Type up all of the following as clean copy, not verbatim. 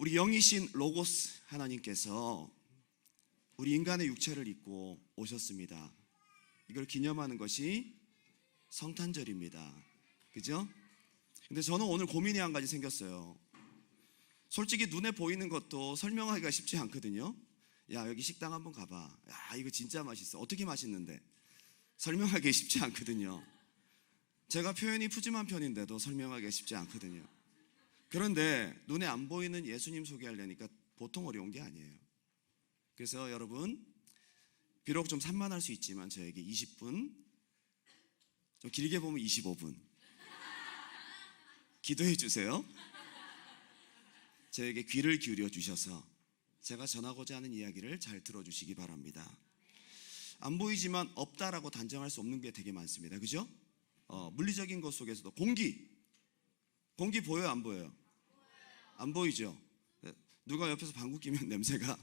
우리 영이신 로고스 하나님께서 우리 인간의 육체를 입고 오셨습니다. 이걸 기념하는 것이 성탄절입니다. 그죠? 근데 저는 오늘 고민이 한 가지 생겼어요. 솔직히 눈에 보이는 것도 설명하기가 쉽지 않거든요. 야, 여기 식당 한번 가봐. 야, 이거 진짜 맛있어. 어떻게 맛있는데? 설명하기 쉽지 않거든요. 제가 표현이 푸짐한 편인데도 설명하기가 쉽지 않거든요. 그런데 눈에 안 보이는 예수님 소개하려니까 보통 어려운 게 아니에요. 그래서 여러분, 비록 좀 산만할 수 있지만 저에게 20분, 좀 길게 보면 25분 기도해 주세요. 저에게 귀를 기울여 주셔서 제가 전하고자 하는 이야기를 잘 들어주시기 바랍니다. 안 보이지만 없다라고 단정할 수 없는 게 되게 많습니다. 그죠? 물리적인 것 속에서도 공기 보여요? 안 보여요? 안 보이죠? 누가 옆에서 방구 끼면 냄새가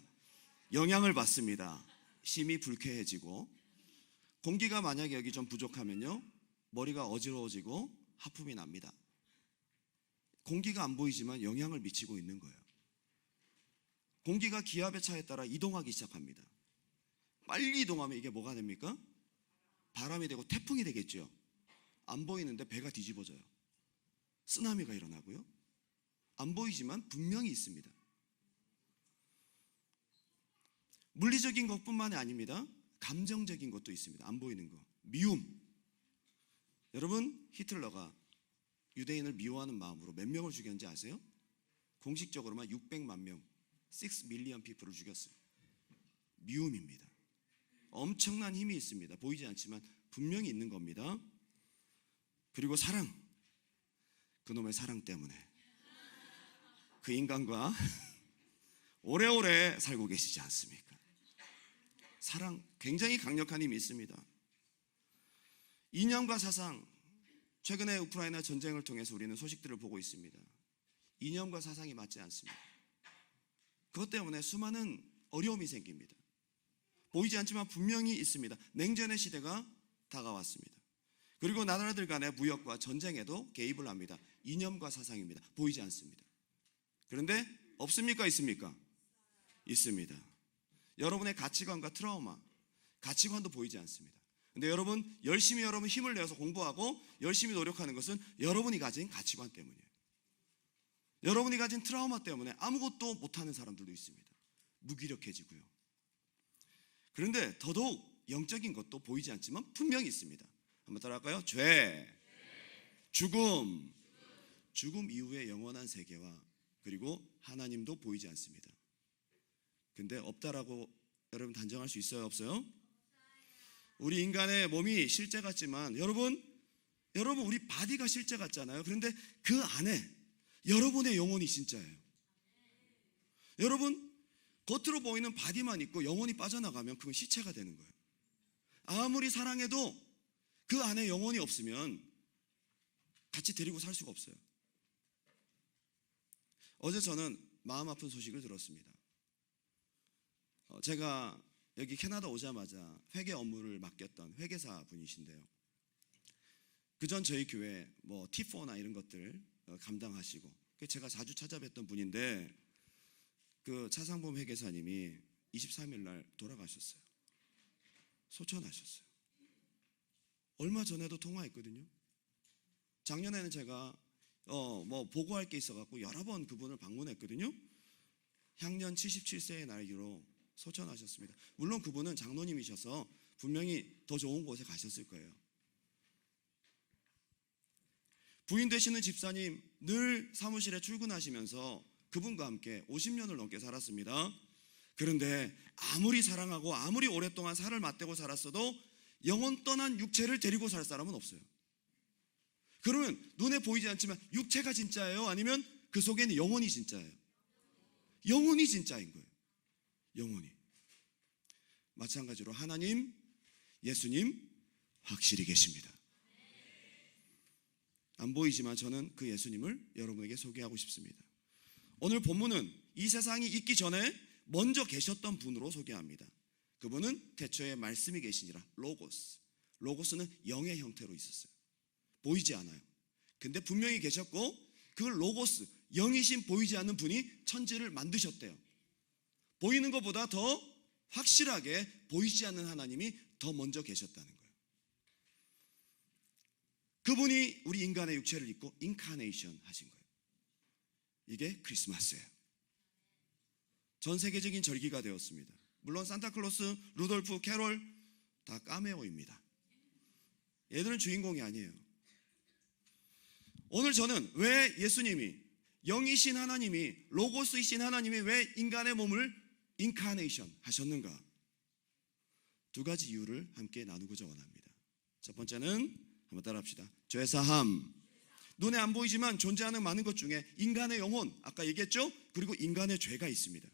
영향을 받습니다. 심히 불쾌해지고, 공기가 만약에 여기 좀 부족하면요 머리가 어지러워지고 하품이 납니다. 공기가 안 보이지만 영향을 미치고 있는 거예요. 공기가 기압의 차에 따라 이동하기 시작합니다. 빨리 이동하면 이게 뭐가 됩니까? 바람이 되고 태풍이 되겠죠. 안 보이는데 배가 뒤집어져요. 쓰나미가 일어나고요. 안 보이지만 분명히 있습니다. 물리적인 것뿐만이 아닙니다. 감정적인 것도 있습니다. 안 보이는 거. 미움. 여러분, 히틀러가 유대인을 미워하는 마음으로 몇 명을 죽였는지 아세요? 공식적으로만 600만 명, 6 million people을 죽였어요. 미움입니다. 엄청난 힘이 있습니다. 보이지 않지만 분명히 있는 겁니다. 그리고 사랑. 그놈의 사랑 때문에 그 인간과 오래오래 살고 계시지 않습니까? 사랑, 굉장히 강력한 힘이 있습니다. 이념과 사상, 최근에 우크라이나 전쟁을 통해서 우리는 소식들을 보고 있습니다. 이념과 사상이 맞지 않습니다. 그것 때문에 수많은 어려움이 생깁니다. 보이지 않지만 분명히 있습니다. 냉전의 시대가 다가왔습니다. 그리고 나라들 간의 무역과 전쟁에도 개입을 합니다. 이념과 사상입니다. 보이지 않습니다. 그런데 없습니까? 있습니까? 있습니다. 여러분의 가치관과 트라우마, 가치관도 보이지 않습니다. 근데 여러분, 열심히 여러분 힘을 내서 공부하고 열심히 노력하는 것은 여러분이 가진 가치관 때문이에요. 여러분이 가진 트라우마 때문에 아무것도 못하는 사람들도 있습니다. 무기력해지고요. 그런데 더더욱 영적인 것도 보이지 않지만 분명히 있습니다. 한번 따라할까요? 죄, 죽음 이후의 영원한 세계와 그리고 하나님도 보이지 않습니다. 근데 없다라고 여러분 단정할 수 있어요? 없어요? 우리 인간의 몸이 실제 같지만 여러분 우리 바디가 실제 같잖아요. 그런데 그 안에 여러분의 영혼이 진짜예요. 여러분, 겉으로 보이는 바디만 있고 영혼이 빠져나가면 그건 시체가 되는 거예요. 아무리 사랑해도 그 안에 영혼이 없으면 같이 데리고 살 수가 없어요. 어제 저는 마음 아픈 소식을 들었습니다. 제가 여기 캐나다 오자마자 회계 업무를 맡겼던 회계사 분이신데요. 그전 저희 교회 뭐 T4나 이런 것들 감당하시고 제가 자주 찾아뵀던 분인데 그 차상범 회계사님이 23일 날 돌아가셨어요. 소천하셨어요. 얼마 전에도 통화했거든요. 작년에는 제가 뭐 보고할 게 있어갖고 여러 번 그분을 방문했거든요. 향년 77세의 나이로 소천하셨습니다. 물론 그분은 장로님이셔서 분명히 더 좋은 곳에 가셨을 거예요. 부인 되시는 집사님 늘 사무실에 출근하시면서 그분과 함께 50년을 넘게 살았습니다. 그런데 아무리 사랑하고 아무리 오랫동안 살을 맞대고 살았어도 영혼 떠난 육체를 데리고 살 사람은 없어요. 그러면 눈에 보이지 않지만 육체가 진짜예요? 아니면 그 속에는 영혼이 진짜예요? 영혼이 진짜인 거예요. 영혼이. 마찬가지로 하나님, 예수님 확실히 계십니다. 안 보이지만 저는 그 예수님을 여러분에게 소개하고 싶습니다. 오늘 본문은 이 세상이 있기 전에 먼저 계셨던 분으로 소개합니다. 그분은 태초에 말씀이 계시니라. 로고스. 로고스는 영의 형태로 있었어요. 보이지 않아요. 근데 분명히 계셨고 그 로고스, 영이신 보이지 않는 분이 천지를 만드셨대요. 보이는 것보다 더 확실하게 보이지 않는 하나님이 더 먼저 계셨다는 거예요. 그분이 우리 인간의 육체를 입고 인카네이션 하신 거예요. 이게 크리스마스예요. 전 세계적인 절기가 되었습니다. 물론 산타클로스, 루돌프, 캐롤 다 카메오입니다. 얘들은 주인공이 아니에요. 오늘 저는 왜 예수님이, 영이신 하나님이, 로고스이신 하나님이 왜 인간의 몸을 인카네이션 하셨는가? 두 가지 이유를 함께 나누고자 원합니다. 첫 번째는 한번 따라합시다. 죄사함. 눈에 안 보이지만 존재하는 많은 것 중에 인간의 영혼, 아까 얘기했죠? 그리고 인간의 죄가 있습니다.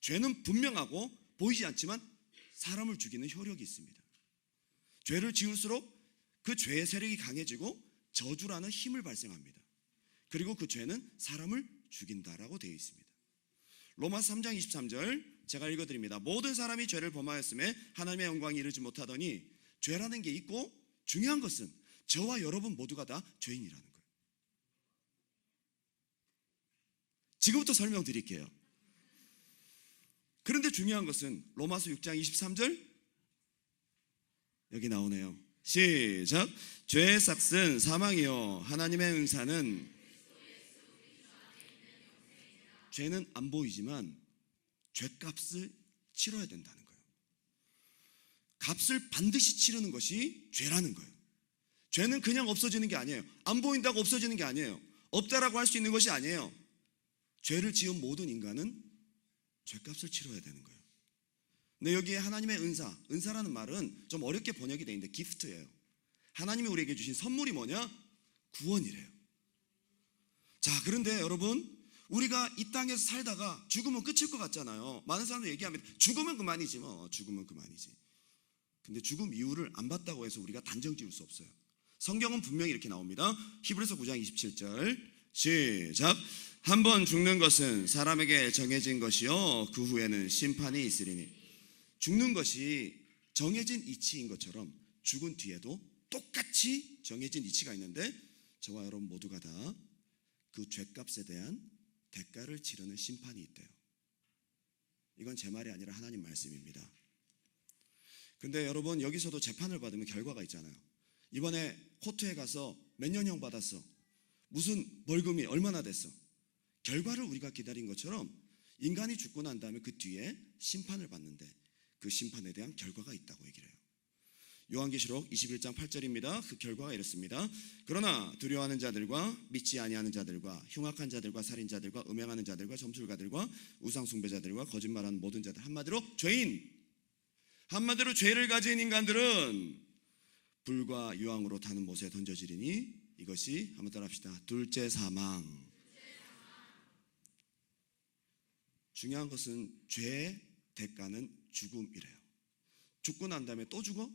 죄는 분명하고 보이지 않지만 사람을 죽이는 효력이 있습니다. 죄를 지을수록 그 죄의 세력이 강해지고 저주라는 힘을 발생합니다. 그리고 그 죄는 사람을 죽인다라고 되어 있습니다. 로마서 3장 23절 제가 읽어드립니다. 모든 사람이 죄를 범하였음에 하나님의 영광이 이르지 못하더니 죄라는 게 있고 중요한 것은 저와 여러분 모두가 다 죄인이라는 거예요. 지금부터 설명드릴게요. 그런데 중요한 것은 로마서 6장 23절 여기 나오네요. 시작. 죄의 삭은 사망이요 하나님의 은사는, 죄는 안 보이지만 죄값을 치러야 된다는 거예요. 값을 반드시 치르는 것이 죄라는 거예요. 죄는 그냥 없어지는 게 아니에요. 안 보인다고 없어지는 게 아니에요. 없다라고 할 수 있는 것이 아니에요. 죄를 지은 모든 인간은 죄값을 치러야 되는 거예요. 근데 여기에 하나님의 은사라는 말은 좀 어렵게 번역이 되어 있는데 기프트예요. 하나님이 우리에게 주신 선물이 뭐냐? 구원이래요. 자, 그런데 여러분, 우리가 이 땅에서 살다가 죽으면 끝일 것 같잖아요. 많은 사람들이 얘기합니다. 죽으면 그만이지 뭐. 죽으면 그만이지. 근데 죽음 이유를 안 봤다고 해서 우리가 단정 지을 수 없어요. 성경은 분명히 이렇게 나옵니다. 히브리서 9장 27절 시작. 한 번 죽는 것은 사람에게 정해진 것이요 그 후에는 심판이 있으리니. 죽는 것이 정해진 이치인 것처럼 죽은 뒤에도 똑같이 정해진 이치가 있는데 저와 여러분 모두가 다 그 죄값에 대한 대가를 치르는 심판이 있대요. 이건 제 말이 아니라 하나님 말씀입니다. 근데 여러분, 여기서도 재판을 받으면 결과가 있잖아요. 이번에 코트에 가서 몇 년형 받았어. 무슨 벌금이 얼마나 됐어. 결과를 우리가 기다린 것처럼 인간이 죽고 난 다음에 그 뒤에 심판을 받는데 그 심판에 대한 결과가 있다고 얘기를 해요. 요한계시록 21장 8절입니다. 그 결과가 이렇습니다. 그러나 두려워하는 자들과 믿지 아니하는 자들과 흉악한 자들과 살인자들과 음행하는 자들과 점술가들과 우상 숭배자들과 거짓말하는 모든 자들, 한마디로 죄인, 한마디로 죄를 가진 인간들은 불과 유황으로 타는 못에 던져지리니 이것이, 한번 따라합시다. 둘째 사망. 중요한 것은 죄의 대가는 죽음이래요. 죽고 난 다음에 또 죽어?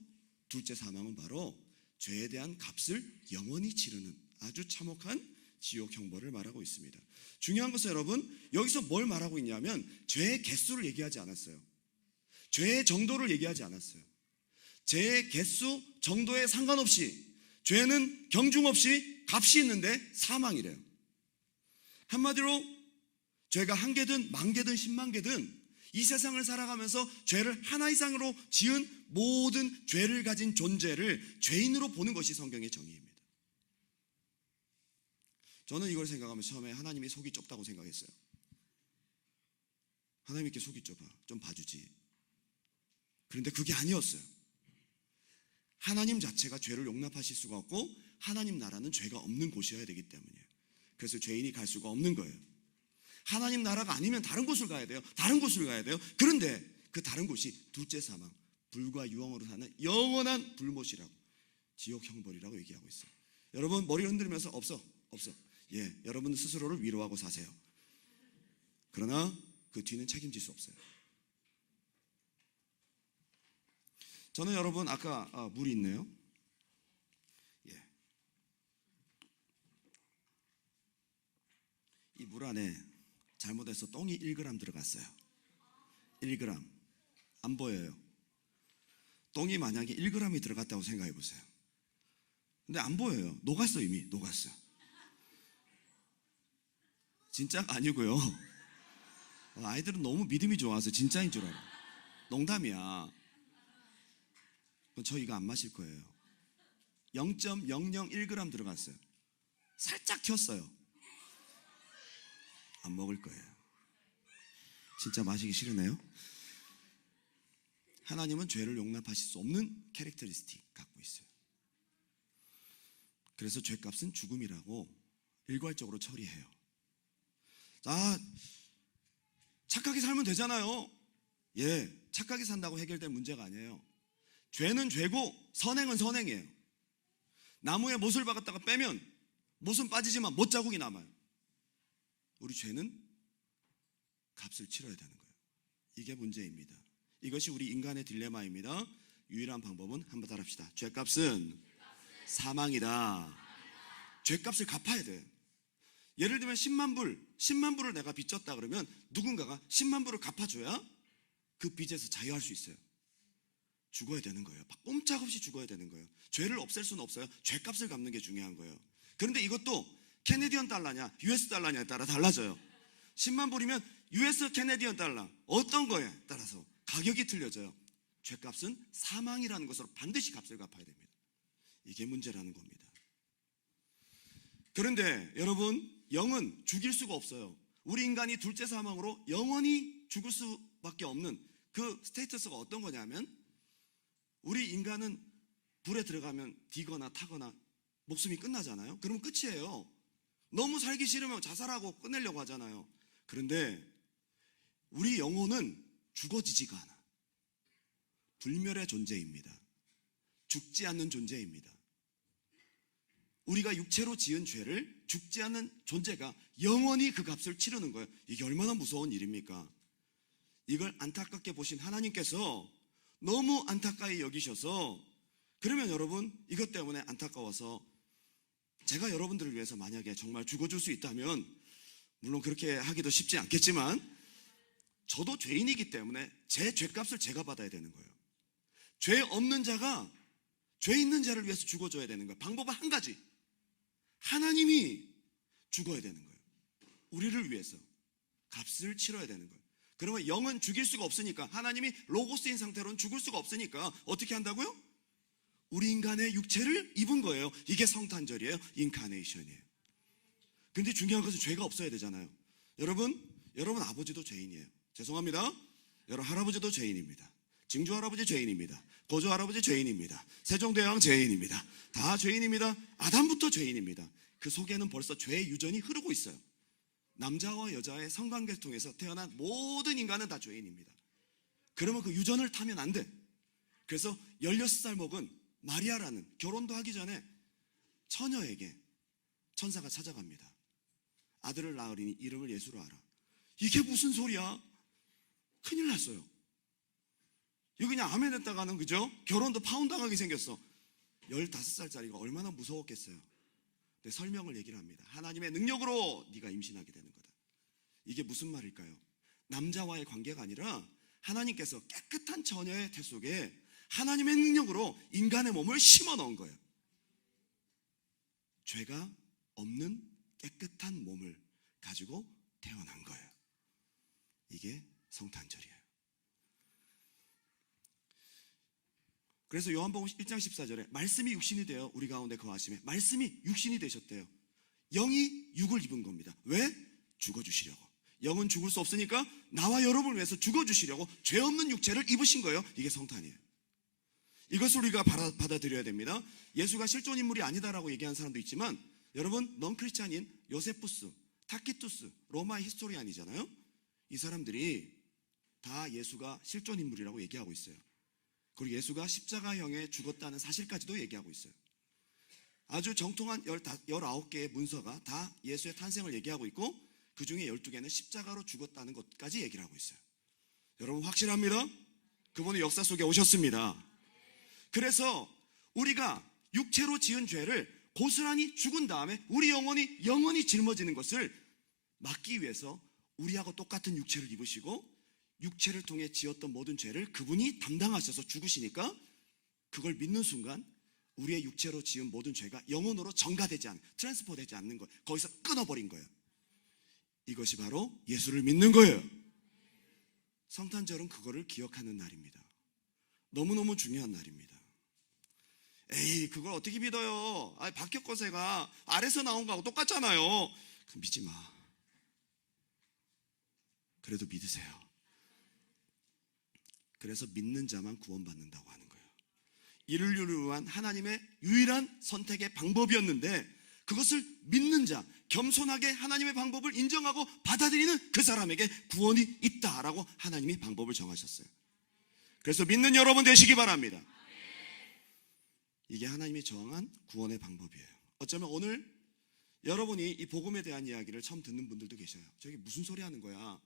둘째 사망은 바로 죄에 대한 값을 영원히 치르는 아주 참혹한 지옥 형벌을 말하고 있습니다. 중요한 것은 여러분, 여기서 뭘 말하고 있냐면 죄의 개수를 얘기하지 않았어요. 죄의 정도를 얘기하지 않았어요. 죄의 개수, 정도에 상관없이 죄는 경중 없이 값이 있는데 사망이래요. 한마디로 죄가 한 개든 만 개든 10만 개든 이 세상을 살아가면서 죄를 하나 이상으로 지은 모든 죄를 가진 존재를 죄인으로 보는 것이 성경의 정의입니다. 저는 이걸 생각하면서 처음에 하나님이 속이 좁다고 생각했어요. 하나님 이렇게 속이 좁아, 좀 봐주지. 그런데 그게 아니었어요. 하나님 자체가 죄를 용납하실 수가 없고 하나님 나라는 죄가 없는 곳이어야 되기 때문이에요. 그래서 죄인이 갈 수가 없는 거예요. 하나님 나라가 아니면 다른 곳을 가야 돼요. 다른 곳을 가야 돼요. 그런데 그 다른 곳이 둘째 사망, 불과 유황으로 사는 영원한 불못이라고, 지옥 형벌이라고 얘기하고 있어요. 여러분 머리 흔들면서 없어. 예, 여러분 스스로를 위로하고 사세요. 그러나 그 뒤는 책임질 수 없어요. 저는 여러분 아까 물이 있네요. 예. 이 물 안에 잘못해서 똥이 1g 들어갔어요. 1g. 안 보여요. 똥이 만약에 1g이 들어갔다고 생각해 보세요. 근데 안 보여요. 녹았어, 이미 녹았어. 진짜가 아니고요. 아이들은 너무 믿음이 좋아서 진짜인 줄 알아. 농담이야. 저 이거 안 마실 거예요. 0.001g 들어갔어요. 살짝 튀었어요. 안 먹을 거예요. 진짜 마시기 싫으네요. 하나님은 죄를 용납하실 수 없는 캐릭터리스틱 갖고 있어요. 그래서 죄값은 죽음이라고 일괄적으로 처리해요. 착하게 살면 되잖아요. 예, 착하게 산다고 해결될 문제가 아니에요. 죄는 죄고 선행은 선행이에요. 나무에 못을 박았다가 빼면 못은 빠지지만 못자국이 남아요. 우리 죄는 값을 치러야 되는 거예요. 이게 문제입니다. 이것이 우리 인간의 딜레마입니다. 유일한 방법은 한번 따라합시다. 죄값은 사망이다. 죄값을 갚아야 돼. 예를 들면 10만 불을 내가 빚졌다 그러면 누군가가 10만 불을 갚아줘야 그 빚에서 자유할 수 있어요. 죽어야 되는 거예요. 꼼짝없이 죽어야 되는 거예요. 죄를 없앨 수는 없어요. 죄값을 갚는 게 중요한 거예요. 그런데 이것도 캐네디언 달러냐 US 달러냐에 따라 달라져요. 10만 불이면 US 캐네디언 달러 어떤 거에 따라서 가격이 틀려져요. 죄값은 사망이라는 것으로 반드시 값을 갚아야 됩니다. 이게 문제라는 겁니다. 그런데 여러분, 영은 죽일 수가 없어요. 우리 인간이 둘째 사망으로 영원히 죽을 수밖에 없는 그 스테이터스가 어떤 거냐면, 우리 인간은 불에 들어가면 디거나 타거나 목숨이 끝나잖아요. 그러면 끝이에요. 너무 살기 싫으면 자살하고 끝내려고 하잖아요. 그런데 우리 영혼은 죽어지지가 않아. 불멸의 존재입니다. 죽지 않는 존재입니다. 우리가 육체로 지은 죄를 죽지 않는 존재가 영원히 그 값을 치르는 거예요. 이게 얼마나 무서운 일입니까? 이걸 안타깝게 보신 하나님께서 너무 안타까이 여기셔서, 그러면 여러분, 이것 때문에 안타까워서 제가 여러분들을 위해서 만약에 정말 죽어줄 수 있다면, 물론 그렇게 하기도 쉽지 않겠지만, 저도 죄인이기 때문에 제 죄값을 제가 받아야 되는 거예요. 죄 없는 자가 죄 있는 자를 위해서 죽어줘야 되는 거예요. 방법은 한 가지. 하나님이 죽어야 되는 거예요. 우리를 위해서 값을 치러야 되는 거예요. 그러면 영은 죽일 수가 없으니까, 하나님이 로고스인 상태로는 죽을 수가 없으니까 어떻게 한다고요? 우리 인간의 육체를 입은 거예요. 이게 성탄절이에요. 인카네이션이에요. 근데 중요한 것은 죄가 없어야 되잖아요. 여러분 아버지도 죄인이에요. 죄송합니다. 여러분 할아버지도 죄인입니다. 증조 할아버지 죄인입니다. 고조 할아버지 죄인입니다. 세종대왕 죄인입니다. 다 죄인입니다. 아담부터 죄인입니다. 그 속에는 벌써 죄의 유전이 흐르고 있어요. 남자와 여자의 성관계를 통해서 태어난 모든 인간은 다 죄인입니다. 그러면 그 유전을 타면 안 돼. 그래서 16살 먹은 마리아라는, 결혼도 하기 전에 처녀에게 천사가 찾아갑니다. 아들을 낳으리니 이름을 예수로 하라. 이게 무슨 소리야? 큰일 났어요. 이거 그냥 아멘 했다가는, 그죠? 결혼도 파혼당하게 생겼어. 15살짜리가 얼마나 무서웠겠어요. 근데 설명을 얘기를 합니다. 하나님의 능력으로 네가 임신하게 되는 거다. 이게 무슨 말일까요? 남자와의 관계가 아니라 하나님께서 깨끗한 처녀의 태 속에 하나님의 능력으로 인간의 몸을 심어 넣은 거예요. 죄가 없는 깨끗한 몸을 가지고 태어난 거예요. 이게 성탄절이에요. 그래서 요한복음 1장 14절에 말씀이 육신이 되어 우리 가운데 거하시매, 말씀이 육신이 되셨대요. 영이 육을 입은 겁니다. 왜? 죽어주시려고. 영은 죽을 수 없으니까 나와 여러분을 위해서 죽어주시려고 죄 없는 육체를 입으신 거예요. 이게 성탄이에요. 이것을 우리가 받아들여야 됩니다. 예수가 실존 인물이 아니다라고 얘기하는 사람도 있지만, 여러분, 넌 크리스찬인 요세푸스, 타키투스, 로마 히스토리안이잖아요. 이 사람들이 다 예수가 실존 인물이라고 얘기하고 있어요. 그리고 예수가 십자가형에 죽었다는 사실까지도 얘기하고 있어요. 아주 정통한 19개의 문서가 다 예수의 탄생을 얘기하고 있고, 그 중에 12개는 십자가로 죽었다는 것까지 얘기를 하고 있어요. 여러분 확실합니다? 그분이 역사 속에 오셨습니다. 그래서 우리가 육체로 지은 죄를 고스란히 죽은 다음에 우리 영혼이 짊어지는 것을 막기 위해서 우리하고 똑같은 육체를 입으시고, 육체를 통해 지었던 모든 죄를 그분이 담당하셔서 죽으시니까, 그걸 믿는 순간 우리의 육체로 지은 모든 죄가 영혼으로 전가되지 않는, 트랜스퍼되지 않는 거예요. 거기서 끊어버린 거예요. 이것이 바로 예수를 믿는 거예요. 성탄절은 그거를 기억하는 날입니다. 너무너무 중요한 날입니다. 에이, 그걸 어떻게 믿어요? 박혁거세가 아래서 나온 거하고 똑같잖아요. 믿지 마. 그래도 믿으세요. 그래서 믿는 자만 구원받는다고 하는 거예요. 인류를 위한 하나님의 유일한 선택의 방법이었는데, 그것을 믿는 자, 겸손하게 하나님의 방법을 인정하고 받아들이는 그 사람에게 구원이 있다라고 하나님이 방법을 정하셨어요. 그래서 믿는 여러분 되시기 바랍니다. 이게 하나님이 정한 구원의 방법이에요. 어쩌면 오늘 여러분이 이 복음에 대한 이야기를 처음 듣는 분들도 계셔요. 저게 무슨 소리 하는 거야?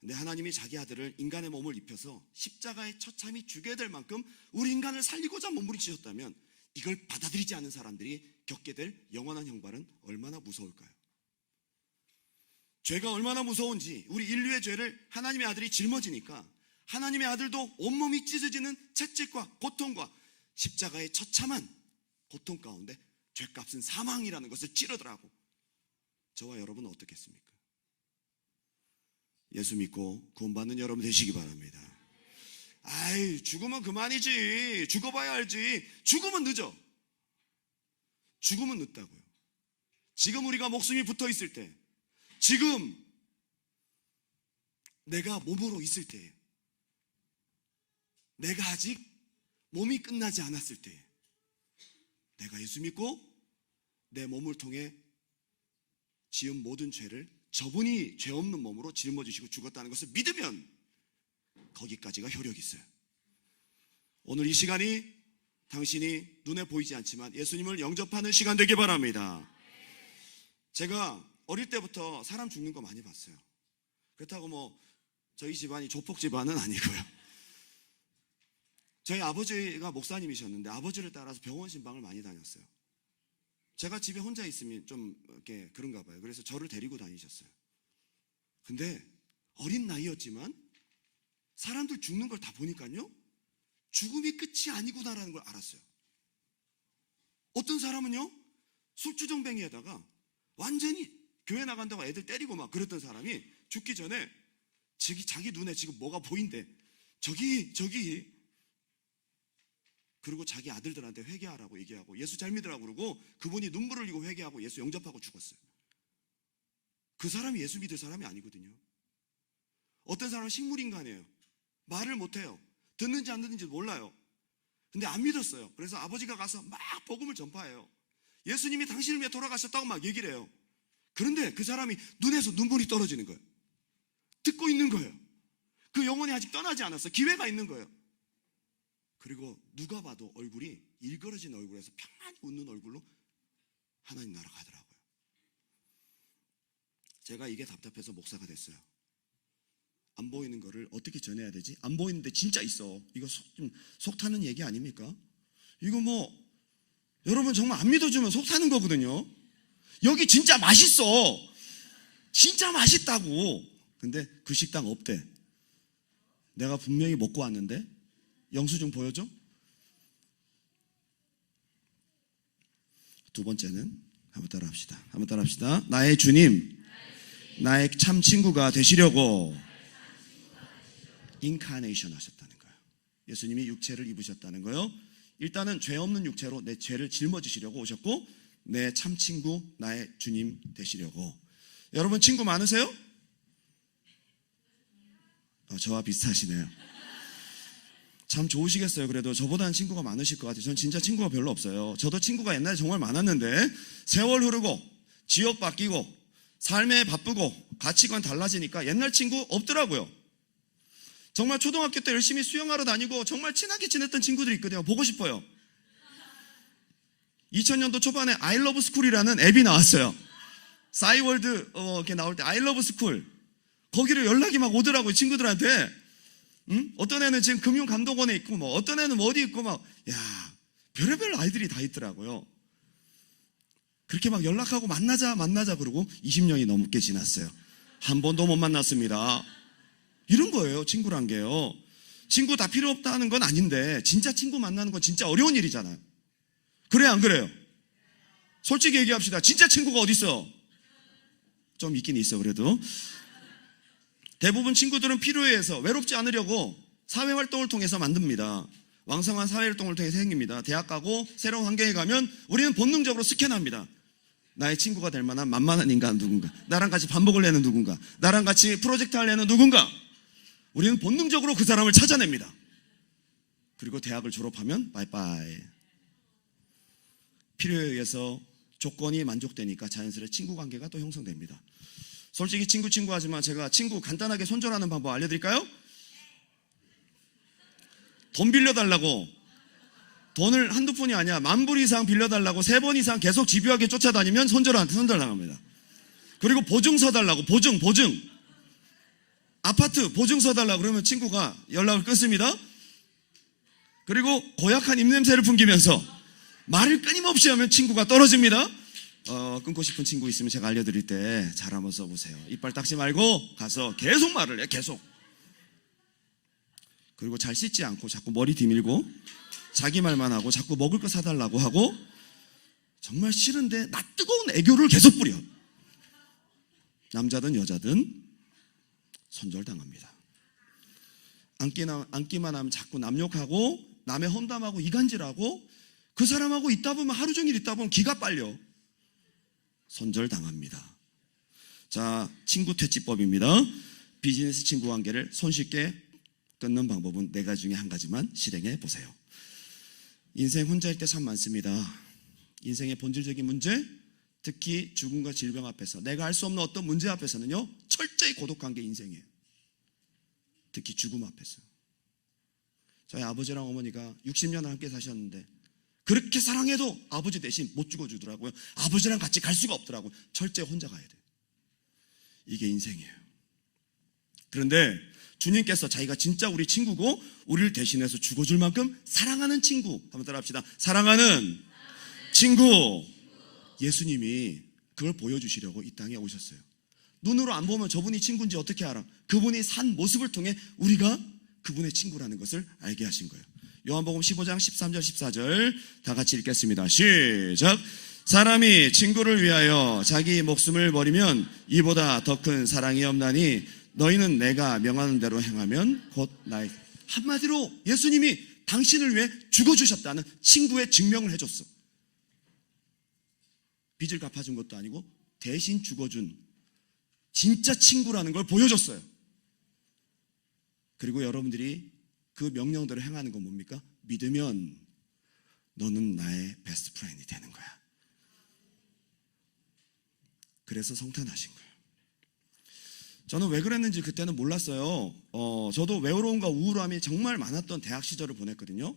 근데 하나님이 자기 아들을 인간의 몸을 입혀서 십자가에 처참히 죽여야 될 만큼 우리 인간을 살리고자 몸부림치셨다면, 이걸 받아들이지 않는 사람들이 겪게 될 영원한 형벌은 얼마나 무서울까요? 죄가 얼마나 무서운지, 우리 인류의 죄를 하나님의 아들이 짊어지니까 하나님의 아들도 온몸이 찢어지는 채찍과 고통과 십자가의 처참한 고통 가운데 죄값은 사망이라는 것을 치르더라고. 저와 여러분은 어떻겠습니까? 예수 믿고 구원받는 여러분 되시기 바랍니다. 아이, 죽으면 그만이지. 죽어봐야 알지. 죽으면 늦어. 죽으면 늦다고요. 지금 우리가 목숨이 붙어 있을 때, 지금 내가 몸으로 있을 때, 내가 아직 몸이 끝나지 않았을 때, 내가 예수 믿고 내 몸을 통해 지은 모든 죄를 저분이 죄 없는 몸으로 짊어지시고 죽었다는 것을 믿으면 거기까지가 효력이 있어요. 오늘 이 시간이 당신이 눈에 보이지 않지만 예수님을 영접하는 시간 되길 바랍니다. 제가 어릴 때부터 사람 죽는 거 많이 봤어요. 그렇다고 저희 집안이 조폭 집안은 아니고요. 저희 아버지가 목사님이셨는데 아버지를 따라서 병원 신방을 많이 다녔어요. 제가 집에 혼자 있으면 좀 이렇게 그런가 봐요. 그래서 저를 데리고 다니셨어요. 근데 어린 나이였지만 사람들 죽는 걸 다 보니까요, 죽음이 끝이 아니구나라는 걸 알았어요. 어떤 사람은요, 술주정뱅이에다가 완전히 교회 나간다고 애들 때리고 막 그랬던 사람이 죽기 전에 자기 눈에 지금 뭐가 보인대. 저기 그리고 자기 아들들한테 회개하라고 얘기하고 예수 잘 믿으라고 그러고, 그분이 눈물 흘리고 회개하고 예수 영접하고 죽었어요. 그 사람이 예수 믿을 사람이 아니거든요. 어떤 사람은 식물인간이에요. 말을 못해요. 듣는지 안 듣는지 몰라요. 근데 안 믿었어요. 그래서 아버지가 가서 막 복음을 전파해요. 예수님이 당신을 위해 돌아가셨다고 막 얘기를 해요. 그런데 그 사람이 눈에서 눈물이 떨어지는 거예요. 듣고 있는 거예요. 그 영혼이 아직 떠나지 않았어요. 기회가 있는 거예요. 그리고 누가 봐도 얼굴이 일그러진 얼굴에서 평안히 웃는 얼굴로 하나님 나라 가더라고요. 제가 이게 답답해서 목사가 됐어요. 안 보이는 거를 어떻게 전해야 되지? 안 보이는데 진짜 있어. 이거 속 타는 얘기 아닙니까? 이거 여러분 정말 안 믿어주면 속 타는 거거든요. 여기 진짜 맛있어. 진짜 맛있다고. 근데 그 식당 없대. 내가 분명히 먹고 왔는데. 영수증 보여줘? 두 번째는 한번 따라합시다. 나의 주님, 나의 참 친구가 되시려고 인카네이션 하셨다는 거예요. 예수님이 육체를 입으셨다는 거예요. 일단은 죄 없는 육체로 내 죄를 짊어지시려고 오셨고, 내 참 친구, 나의 주님 되시려고. 여러분 친구 많으세요? 저와 비슷하시네요. 참 좋으시겠어요. 그래도 저보다는 친구가 많으실 것 같아요. 전 진짜 친구가 별로 없어요. 저도 친구가 옛날에 정말 많았는데 세월 흐르고 지역 바뀌고 삶에 바쁘고 가치관 달라지니까 옛날 친구 없더라고요. 정말 초등학교 때 열심히 수영하러 다니고 정말 친하게 지냈던 친구들이 있거든요. 보고 싶어요. 2000년도 초반에 I love school이라는 앱이 나왔어요. 싸이월드 이렇게 나올 때 I love school, 거기로 연락이 막 오더라고요. 친구들한테. 어떤 애는 지금 금융감독원에 있고 어떤 애는 어디 있고 별의별 아이들이 다 있더라고요. 그렇게 막 연락하고 만나자 그러고 20년이 넘게 지났어요. 한 번도 못 만났습니다. 이런 거예요, 친구란 게요. 친구 다 필요 없다는 건 아닌데 진짜 친구 만나는 건 진짜 어려운 일이잖아요. 그래요, 안 그래요? 솔직히 얘기합시다. 진짜 친구가 어디 있어? 좀 있긴 있어. 그래도 대부분 친구들은 필요해서 외롭지 않으려고 사회활동을 통해서 만듭니다. 왕성한 사회활동을 통해서 생깁니다. 대학 가고 새로운 환경에 가면 우리는 본능적으로 스캔합니다. 나의 친구가 될 만한 만만한 인간 누군가, 나랑 같이 밥 먹을 애는 누군가, 나랑 같이 프로젝트 할 애는 누군가. 우리는 본능적으로 그 사람을 찾아냅니다. 그리고 대학을 졸업하면 바이바이. 필요에 의해서 조건이 만족되니까 자연스레 친구 관계가 또 형성됩니다. 솔직히 친구 하지만 제가 친구 간단하게 손절하는 방법 알려드릴까요? 돈 빌려달라고, 돈을 한두 푼이 아니야 10,000불 이상 빌려달라고 3번 이상 계속 집요하게 쫓아다니면 손절당합니다. 그리고 보증서 달라고, 보증 아파트 보증서 달라고 그러면 친구가 연락을 끊습니다. 그리고 고약한 입냄새를 풍기면서 말을 끊임없이 하면 친구가 떨어집니다. 끊고 싶은 친구 있으면 제가 알려드릴 때 잘 한번 써보세요. 이빨 닦지 말고 가서 계속 말을 해. 계속. 그리고 잘 씻지 않고 자꾸 머리 뒤밀고 자기 말만 하고 자꾸 먹을 거 사달라고 하고 정말 싫은데 나 뜨거운 애교를 계속 부려. 남자든 여자든 손절당합니다. 앉기만 하면 자꾸 남 욕하고 남의 험담하고 이간질하고 그 사람하고 있다 보면 하루 종일 있다 보면 기가 빨려. 손절당합니다. 자, 친구 퇴치법입니다. 비즈니스 친구 관계를 손쉽게 끊는 방법은 4가지 중에 한 가지만 실행해 보세요. 인생 혼자일 때 참 많습니다. 인생의 본질적인 문제, 특히 죽음과 질병 앞에서 내가 할 수 없는 어떤 문제 앞에서는요 철저히 고독한 게 인생이에요. 특히 죽음 앞에서. 저희 아버지랑 어머니가 60년을 함께 사셨는데 그렇게 사랑해도 아버지 대신 못 죽어주더라고요. 아버지랑 같이 갈 수가 없더라고요. 철저히 혼자 가야 돼요. 이게 인생이에요. 그런데 주님께서 자기가 진짜 우리 친구고 우리를 대신해서 죽어줄 만큼 사랑하는 친구, 한번 따라합시다. 사랑하는 친구, 예수님이 그걸 보여주시려고 이 땅에 오셨어요. 눈으로 안 보면 저분이 친구인지 어떻게 알아? 그분이 산 모습을 통해 우리가 그분의 친구라는 것을 알게 하신 거예요. 요한복음 15장 13절 14절 다 같이 읽겠습니다. 시작. 사람이 친구를 위하여 자기 목숨을 버리면 이보다 더 큰 사랑이 없나니 너희는 내가 명하는 대로 행하면 곧 나의. 한마디로 예수님이 당신을 위해 죽어주셨다는 친구의 증명을 해줬어. 빚을 갚아준 것도 아니고 대신 죽어준 진짜 친구라는 걸 보여줬어요. 그리고 여러분들이 그 명령대로 행하는 건 뭡니까? 믿으면 너는 나의 베스트 프렌드이 되는 거야. 그래서 성탄하신 거예요. 저는 왜 그랬는지 그때는 몰랐어요. 저도 외로움과 우울함이 정말 많았던 대학 시절을 보냈거든요.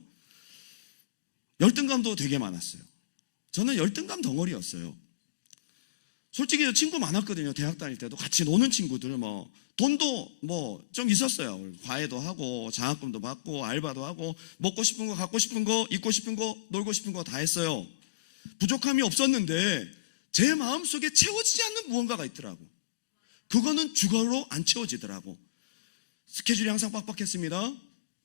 열등감도 되게 많았어요. 저는 열등감 덩어리였어요. 솔직히 친구 많았거든요. 대학 다닐 때도 같이 노는 친구들, 돈도 좀 있었어요. 과외도 하고 장학금도 받고 알바도 하고 먹고 싶은 거, 갖고 싶은 거, 입고 싶은 거, 놀고 싶은 거 다 했어요. 부족함이 없었는데 제 마음속에 채워지지 않는 무언가가 있더라고. 그거는 주거로 안 채워지더라고. 스케줄이 항상 빡빡했습니다.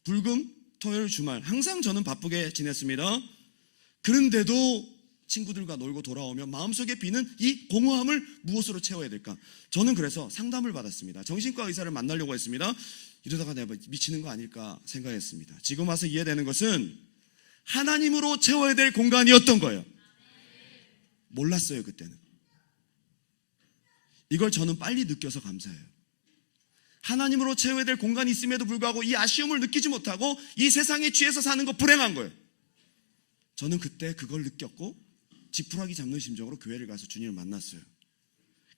불금, 토요일, 주말 항상 저는 바쁘게 지냈습니다. 그런데도 친구들과 놀고 돌아오면 마음속에 비는 이 공허함을 무엇으로 채워야 될까? 저는 그래서 상담을 받았습니다. 정신과 의사를 만나려고 했습니다. 이러다가 내가 미치는 거 아닐까 생각했습니다. 지금 와서 이해되는 것은 하나님으로 채워야 될 공간이었던 거예요. 몰랐어요, 그때는. 이걸 저는 빨리 느껴서 감사해요. 하나님으로 채워야 될 공간이 있음에도 불구하고 이 아쉬움을 느끼지 못하고 이 세상에 취해서 사는 거 불행한 거예요. 저는 그때 그걸 느꼈고 지푸라기 잡는 심정으로 교회를 가서 주님을 만났어요.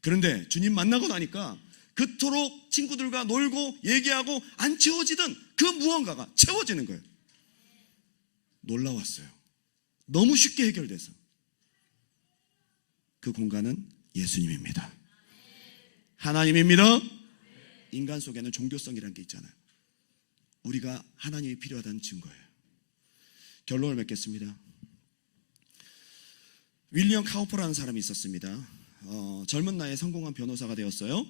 그런데 주님 만나고 나니까 그토록 친구들과 놀고 얘기하고 안 채워지던 그 무언가가 채워지는 거예요. 놀라웠어요. 너무 쉽게 해결돼서. 그 공간은 예수님입니다. 하나님입니다. 인간 속에는 종교성이라는 게 있잖아요. 우리가 하나님이 필요하다는 증거예요. 결론을 맺겠습니다. 윌리엄 카우퍼라는 사람이 있었습니다. 젊은 나이에 성공한 변호사가 되었어요.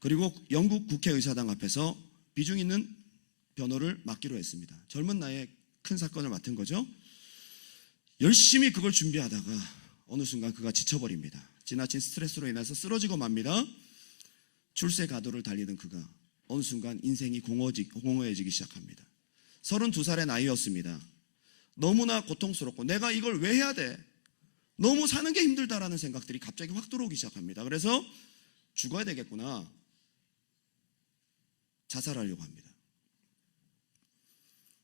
그리고 영국 국회의사당 앞에서 비중 있는 변호를 맡기로 했습니다. 젊은 나이에 큰 사건을 맡은 거죠. 열심히 그걸 준비하다가 어느 순간 그가 지쳐버립니다. 지나친 스트레스로 인해서 쓰러지고 맙니다. 출세 가도를 달리던 그가 어느 순간 인생이 공허해지기 시작합니다. 32살의 나이였습니다. 너무나 고통스럽고 내가 이걸 왜 해야 돼? 너무 사는 게 힘들다라는 생각들이 갑자기 확 들어오기 시작합니다. 그래서 죽어야 되겠구나. 자살하려고 합니다.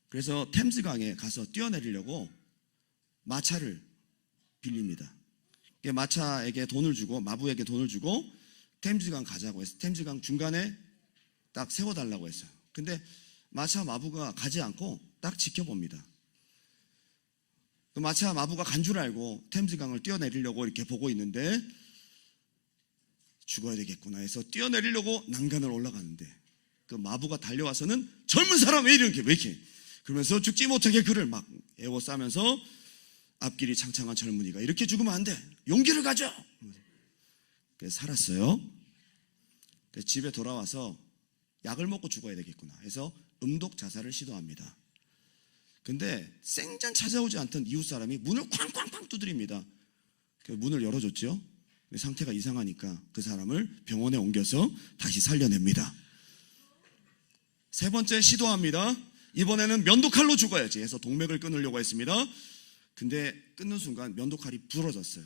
그래서 템스강에 가서 뛰어내리려고 마차를 빌립니다. 마차에게 돈을 주고, 마부에게 돈을 주고 템스강 가자고 해서 템스강 중간에 딱 세워달라고 했어요. 근데 마차 마부가 가지 않고 딱 지켜봅니다. 그 마차 마부가 간 줄 알고 템스강을 뛰어내리려고 이렇게 보고 있는데 죽어야 되겠구나 해서 뛰어내리려고 난간을 올라가는데 그 마부가 달려와서는 젊은 사람 왜 이렇게 그러면서 죽지 못하게 그를 막 에워싸면서 앞길이 창창한 젊은이가 이렇게 죽으면 안 돼. 용기를 가져. 그래서 살았어요. 그래서 집에 돌아와서 약을 먹고 죽어야 되겠구나 해서 음독 자살을 시도합니다. 근데 생전 찾아오지 않던 이웃 사람이 문을 쾅쾅쾅 두드립니다. 문을 열어줬죠. 상태가 이상하니까 그 사람을 병원에 옮겨서 다시 살려냅니다. 세 번째 시도합니다. 이번에는 면도칼로 죽어야지 해서 동맥을 끊으려고 했습니다. 근데 끊는 순간 면도칼이 부러졌어요.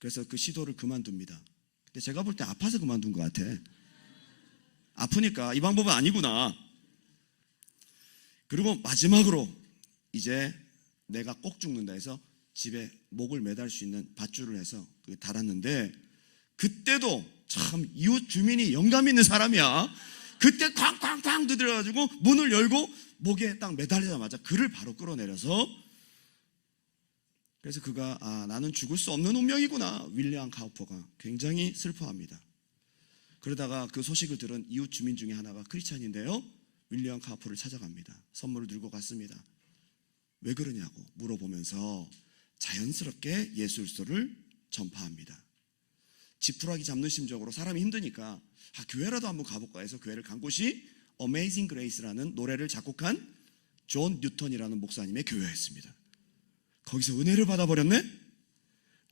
그래서 그 시도를 그만둡니다. 근데 제가 볼 때 아파서 그만둔 것 같아. 아프니까 이 방법은 아니구나. 그리고 마지막으로 이제 내가 꼭 죽는다 해서 집에 목을 매달 수 있는 밧줄을 해서 달았는데 그때도 참 이웃 주민이 영감 있는 사람이야. 그때 쾅쾅쾅 두드려가지고 문을 열고 목에 딱 매달리자마자 그를 바로 끌어내려서 그래서 그가 나는 죽을 수 없는 운명이구나. 윌리엄 카우퍼가 굉장히 슬퍼합니다. 그러다가 그 소식을 들은 이웃 주민 중에 하나가 크리스찬인데요. 윌리엄 카우퍼를 찾아갑니다. 선물을 들고 갔습니다. 왜 그러냐고 물어보면서 자연스럽게 예수 그리스도를 전파합니다. 지푸라기 잡는 심정으로 사람이 힘드니까 교회라도 한번 가볼까 해서 교회를 간 곳이 Amazing Grace라는 노래를 작곡한 존 뉴턴이라는 목사님의 교회였습니다. 거기서 은혜를 받아버렸네?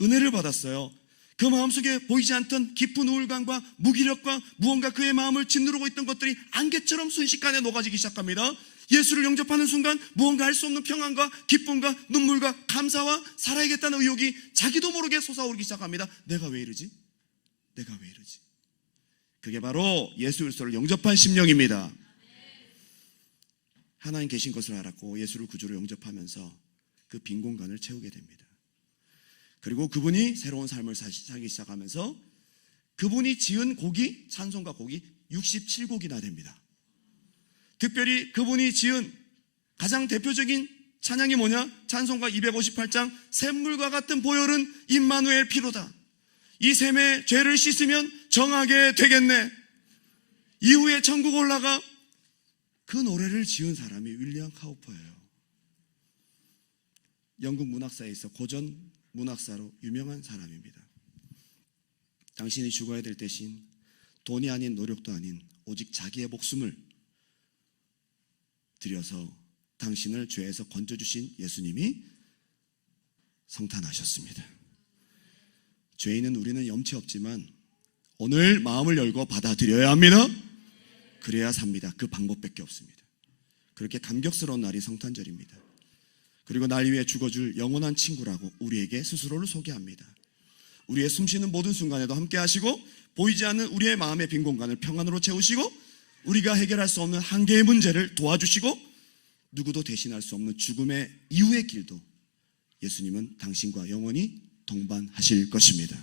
은혜를 받았어요. 그 마음속에 보이지 않던 깊은 우울감과 무기력과 무언가 그의 마음을 짓누르고 있던 것들이 안개처럼 순식간에 녹아지기 시작합니다. 예수를 영접하는 순간 무언가 할 수 없는 평안과 기쁨과 눈물과 감사와 살아야겠다는 의욕이 자기도 모르게 솟아오르기 시작합니다. 내가 왜 이러지? 내가 왜 이러지? 그게 바로 예수 그리스도를 영접한 심령입니다. 하나님 계신 것을 알았고 예수를 구주로 영접하면서 그 빈 공간을 채우게 됩니다. 그리고 그분이 새로운 삶을 살기 시작하면서 그분이 지은 곡이 찬송가 곡이 67곡이나 됩니다. 특별히 그분이 지은 가장 대표적인 찬양이 뭐냐? 찬송가 258장 샘물과 같은 보혈은 임마누엘 피로다. 이 샘에 죄를 씻으면 정하게 되겠네. 이후에 천국 올라가 그 노래를 지은 사람이 윌리엄 카우퍼예요. 영국 문학사에서 고전 문학사로 유명한 사람입니다. 당신이 죽어야 될 대신 돈이 아닌 노력도 아닌 오직 자기의 목숨을 들여서 당신을 죄에서 건져주신 예수님이 성탄하셨습니다. 죄인은 우리는 염치 없지만 오늘 마음을 열고 받아들여야 합니다. 그래야 삽니다. 그 방법밖에 없습니다. 그렇게 감격스러운 날이 성탄절입니다. 그리고 날 위해 죽어줄 영원한 친구라고 우리에게 스스로를 소개합니다. 우리의 숨쉬는 모든 순간에도 함께 하시고 보이지 않는 우리의 마음의 빈 공간을 평안으로 채우시고 우리가 해결할 수 없는 한계의 문제를 도와주시고 누구도 대신할 수 없는 죽음의 이후의 길도 예수님은 당신과 영원히 동반하실 것입니다.